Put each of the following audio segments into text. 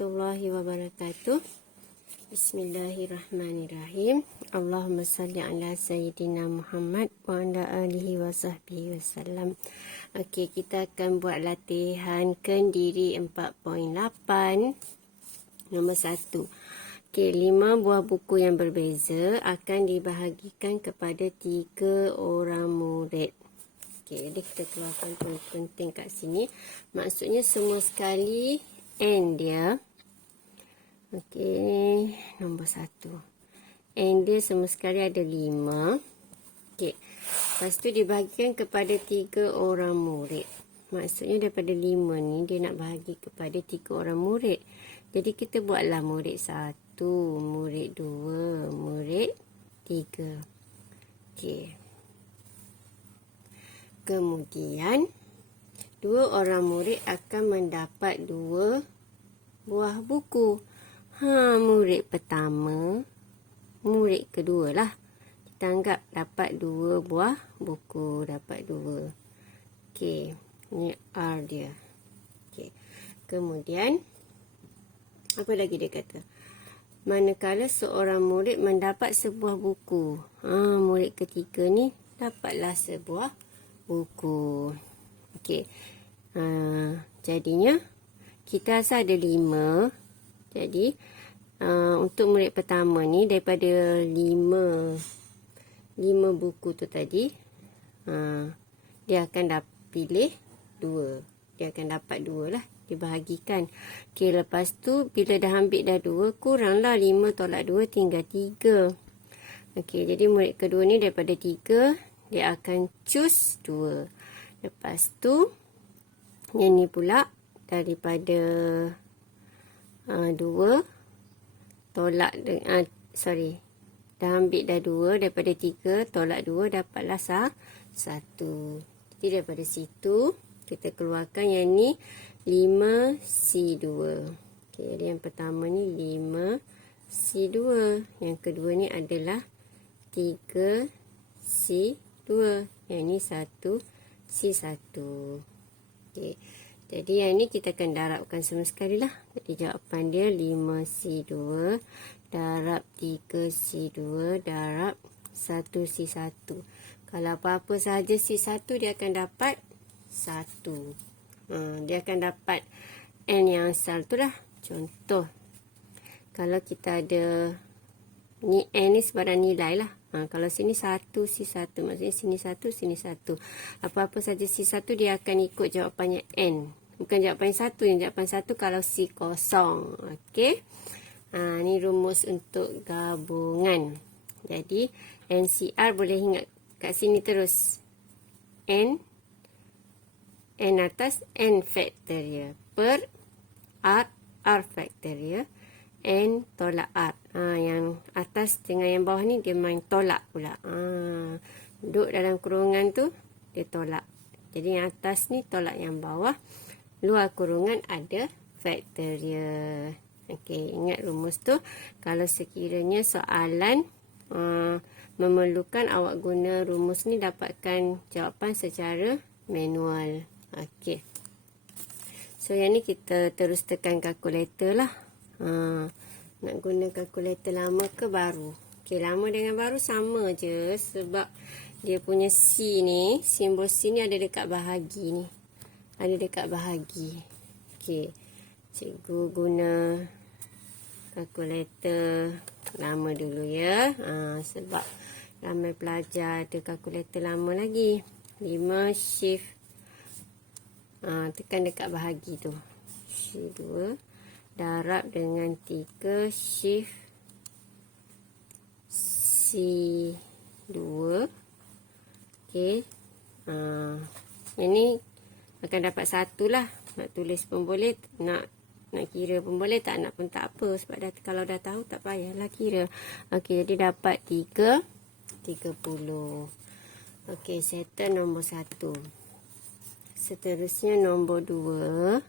warahmatullahi wabarakatuh. Bismillahirrahmanirrahim. Allahumma salli ala Sayyidina Muhammad wa ala alihi wa sahbihi wasallam. Okey, kita akan buat latihan kendiri 4.8 nombor 1. Okey, 5 buah buku yang berbeza akan dibahagikan kepada 3 orang murid. Okey, jadi kita keluarkan penting kat sini. Maksudnya semua sekali N dia. Okey, nombor 1. N dia semua sekali ada 5. Okey. Lepas tu dibahagikan kepada 3 orang murid. Maksudnya daripada 5 ni dia nak bahagi kepada 3 orang murid. Jadi kita buatlah murid 1, murid 2, murid 3. Okey. Kemudian 2 orang murid akan mendapat 2 buah buku. Murid pertama, murid kedua lah. Kita anggap dapat 2 buah buku, dapat 2. Okey, ni R dia. Okey. Kemudian apa lagi dia kata? Manakala seorang murid mendapat sebuah buku. Murid ketiga ni dapatlah sebuah buku. Okey. Jadinya kita asal ada 5. Jadi untuk murid pertama ni daripada 5 buku tu tadi, dia akan pilih 2. Dia akan dapat 2 lah, dibahagikan. Okey, lepas tu bila dah ambil dah 2, kuranglah 5 tolak 2 tinggal 3. Okey, jadi murid kedua ni daripada 3, dia akan choose 2. Lepas tu yang ni pula daripada 2 tolak dengan dah ambil dah 2, daripada 3 tolak 2 dapatlah 1. Jadi daripada situ kita keluarkan yang ni 5C2. Okey, jadi yang pertama ni 5C2, yang kedua ni adalah 3C2, yang ni 1C1. Okey. Jadi yang ni kita akan darabkan semua sekali lah. Jadi jawapan dia 5C2 darab 3C2 darab 1C1. Kalau apa-apa sahaja C1 dia akan dapat 1. Dia akan dapat N yang asal tu lah. Contoh, kalau kita ada ni N ni sebarang nilai lah. Kalau sini 1C1, maksudnya sini 1, sini 1. Apa-apa saja C1 dia akan ikut jawapannya N. Bukan jawapan 1, yang jawapan 1 kalau C kosong. Okey. Ni rumus untuk gabungan. Jadi NCR boleh ingat kat sini terus. N atas N factorial per R factorial N tolak R. Yang atas dengan yang bawah ni dia main tolak pula. Duduk dalam kurungan tu dia tolak. Jadi yang atas ni tolak yang bawah. Luar kurungan ada factorial. Okey, ingat rumus tu. Kalau sekiranya soalan memerlukan awak guna rumus ni, dapatkan jawapan secara manual. Okey. So yang ni kita terus tekan kalkulator lah. Nak guna kalkulator lama ke baru? Okey, lama dengan baru sama je, sebab dia punya C ni, simbol C ni ada dekat bahagi ni. Ada dekat bahagi. Okey. Cikgu guna kalkulator lama dulu ya. Sebab ramai pelajar ada kalkulator lama lagi. 5 shift. Tekan dekat bahagi tu. C2 darab dengan 3 shift C2. Okey. Yang ni akan dapat 1 lah. Nak tulis pun boleh, nak kira pun boleh, tak nak pun tak apa. Sebab kalau dah tahu tak payahlah kira. Okey, jadi dapat 30. Okey, settle nombor 1. Seterusnya nombor 2.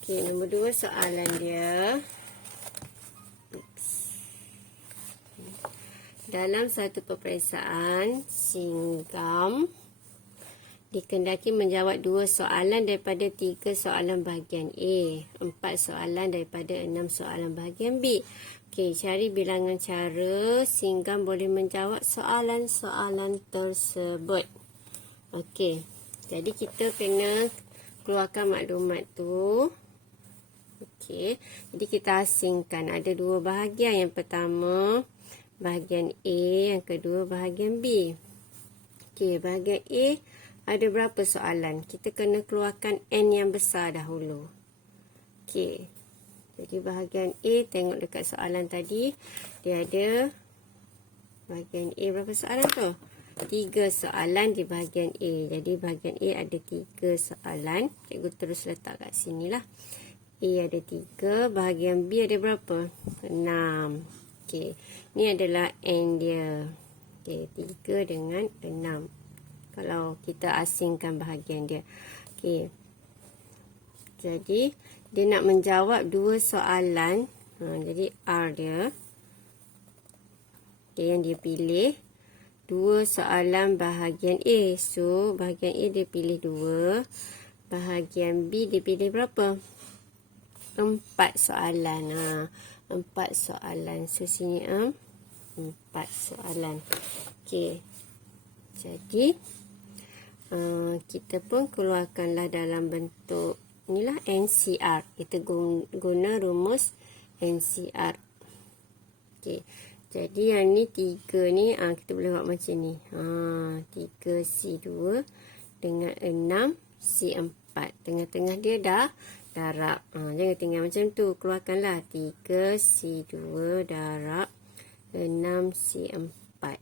Okey, nombor 2 soalan dia. Dalam satu peperiksaan singgam dikendaki menjawab 2 soalan daripada 3 soalan bahagian A, 4 soalan daripada 6 soalan bahagian B. Okey, cari bilangan cara sehingga boleh menjawab soalan-soalan tersebut. Okey, jadi kita kena keluarkan maklumat tu. Okey, jadi kita asingkan. Ada 2 bahagian. Yang pertama bahagian A, yang kedua bahagian B. Okey, bahagian A ada berapa soalan? Kita kena keluarkan N yang besar dahulu. Okey. Jadi bahagian A, tengok dekat soalan tadi. Dia ada bahagian A berapa soalan tu? 3 soalan di bahagian A. Jadi bahagian A ada 3 soalan. Cikgu terus letak kat sini lah. A ada 3. Bahagian B ada berapa? 6. Okey. Ni adalah N dia. Okey, 3 dengan 6. Kalau kita asingkan bahagian dia. Okey. Jadi, dia nak menjawab 2 soalan. Jadi, R dia. Okay, yang dia pilih. 2 soalan bahagian A. So, bahagian A dia pilih 2. Bahagian B dia pilih berapa? 4 soalan. 4 soalan. So, sini 4 soalan. Okey. Jadi, kita pun keluarkanlah dalam bentuk inilah NCR. Kita guna rumus NCR. Okey. Jadi yang ni 3 ni kita boleh buat macam ni. 3C2 dengan 6C4. Tengah-tengah dia dah darab. Jangan tinggal macam tu. Keluarkanlah 3C2 darab 6C4.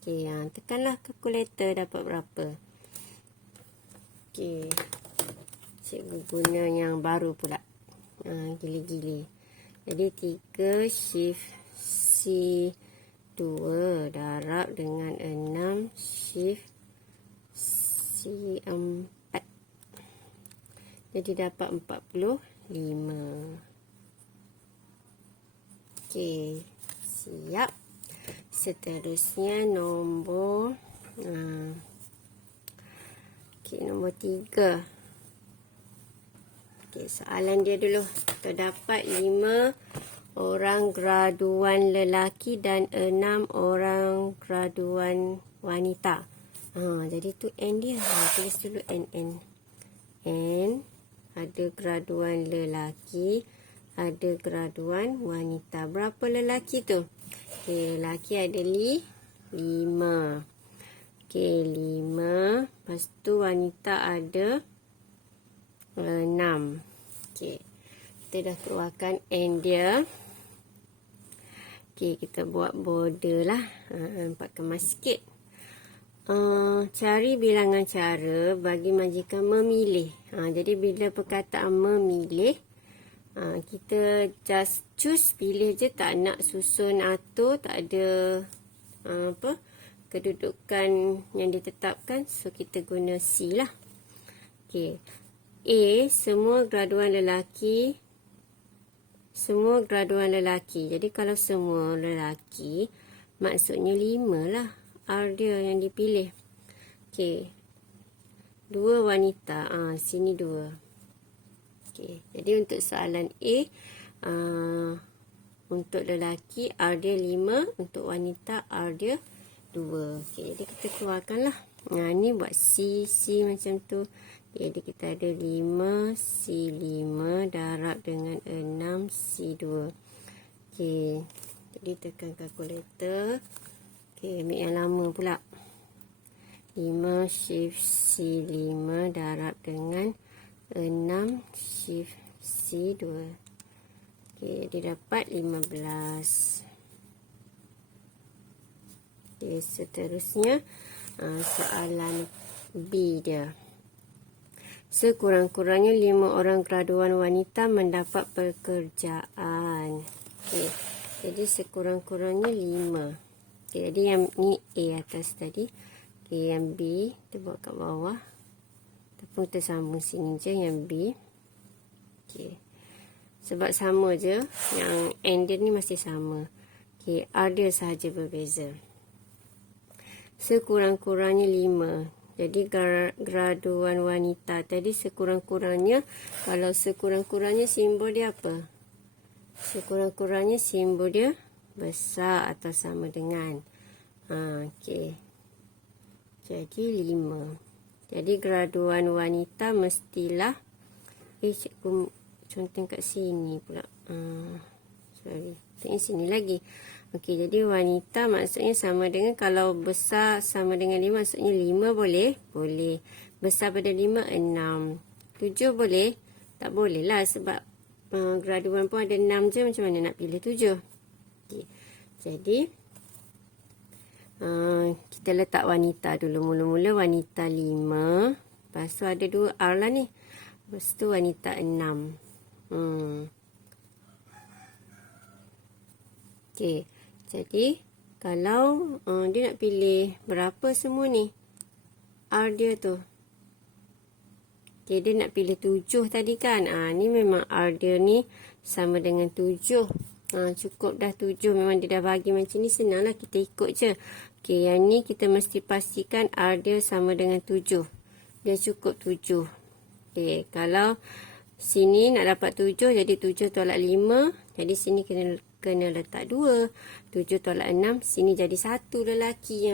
Okey, tekanlah kalkulator dapat berapa. Okey. Cikgu guna yang baru pula. Gili-gili. Jadi 3 shift C2 darab dengan 6 shift C4. Jadi dapat 45. Okey, siap. Seterusnya nombor nombor 3. Okey, soalan dia dulu. Terdapat 5 orang graduan lelaki dan 6 orang graduan wanita. Jadi tu N dia. Tulis dulu N. N ada graduan lelaki, ada graduan wanita. Berapa lelaki tu? Okey, lelaki ada 5. Okey, 5. Lepas tu wanita ada 6. Okey. Kita dah keluarkan N dia. Okey, kita buat border lah. Nampak kemas sikit. Cari bilangan cara bagi majikan memilih. Jadi bila perkataan memilih, kita just choose, pilih je, tak nak susun atur, tak ada kedudukan yang ditetapkan. So kita guna C lah. Okey. A, semua graduan lelaki. Semua graduan lelaki. Jadi kalau semua lelaki, maksudnya 5 lah. R dia yang dipilih. Okey. 2 wanita. Sini 2. Okay. Jadi untuk soalan A, untuk lelaki R dia 5, untuk wanita R dia 2. Okay. Jadi kita keluarkan lah. Ni buat C macam tu. Jadi kita ada 5C5 darab dengan 6C2. Okay. Jadi tekan kalkulator. Okay, ambil yang lama pula. 5 shift C5 darab dengan 6 shift C2. Okey, dia dapat 15. Okey, seterusnya soalan B dia. Sekurang-kurangnya 5 orang graduan wanita mendapat pekerjaan. Okey, jadi sekurang-kurangnya 5. Okey, jadi yang ni A atas tadi. Okey, yang B kita buat kat bawah. Ataupun kita sambung sini je yang B. Okey. Sebab sama je. Yang N dia ni masih sama. Okey. R dia sahaja berbeza. Sekurang-kurangnya 5. Jadi graduan wanita tadi sekurang-kurangnya, kalau sekurang-kurangnya simbol dia apa? Sekurang-kurangnya simbol dia besar atau sama dengan. Okey. Jadi 5. Jadi graduan wanita mestilah, cikgu contoh kat sini pula. Sorry. Tengok sini lagi. Okey, jadi wanita maksudnya sama dengan, kalau besar sama dengan 5 maksudnya 5 boleh? Boleh. Besar pada 5, 6. 7 boleh? Tak boleh lah sebab graduan pun ada 6 je, macam mana nak pilih 7? Okay. Jadi kita letak wanita dulu. Mula-mula wanita 5. Lepas tu ada 2 R lah ni. Lepas tu wanita 6. Okay. Jadi kalau dia nak pilih berapa semua ni R dia tu. Okay, dia nak pilih 7 tadi kan. Ni memang R dia ni sama dengan 7. Cukup dah 7. Memang dia dah bagi macam ni. Senang lah, kita ikut je. Okay, yang ni kita mesti pastikan R dia sama dengan 7. Dia cukup 7. Okay, kalau sini nak dapat 7, jadi 7 tolak 5. Jadi sini kena letak 2. 7 tolak 6. Sini jadi 1 lelaki.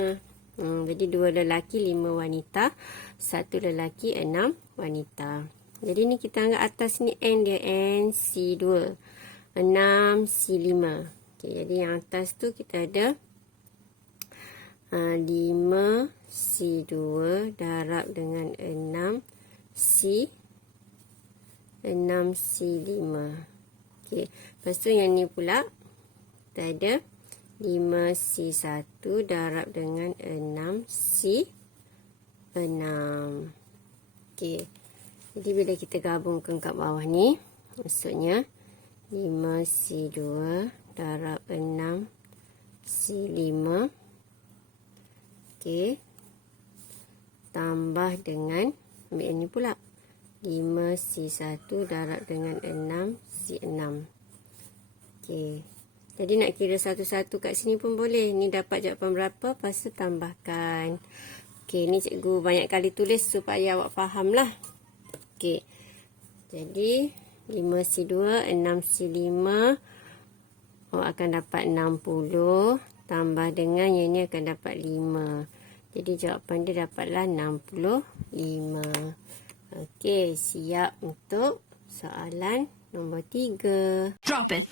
Jadi 2 lelaki, 5 wanita. 1 lelaki, 6 wanita. Jadi ni kita anggap atas ni N dia. N C2. 6 C5. Okay, jadi yang atas tu kita ada 5 C2 darab dengan 6 C5. Okay. Lepas tu yang ni pula kita ada 5 C1 darab dengan 6 C6. Okay. Jadi bila kita gabungkan kat bawah ni, maksudnya 5 C2 darab 6 C5. Okay. Tambah dengan, ambil yang ni pula. 5 C1 darab dengan 6 C6. Okay. Jadi nak kira satu-satu kat sini pun boleh. Ni dapat jawapan berapa, lepas tu tambahkan. Okay, ni cikgu banyak kali tulis supaya awak faham lah. Okay. Jadi 5 C2, 6 C5. Awak akan dapat 60. Tambah dengan yang ni akan dapat 5. Jadi jawapan dia dapatlah 65. Okey, siap untuk soalan nombor 3. Drop it.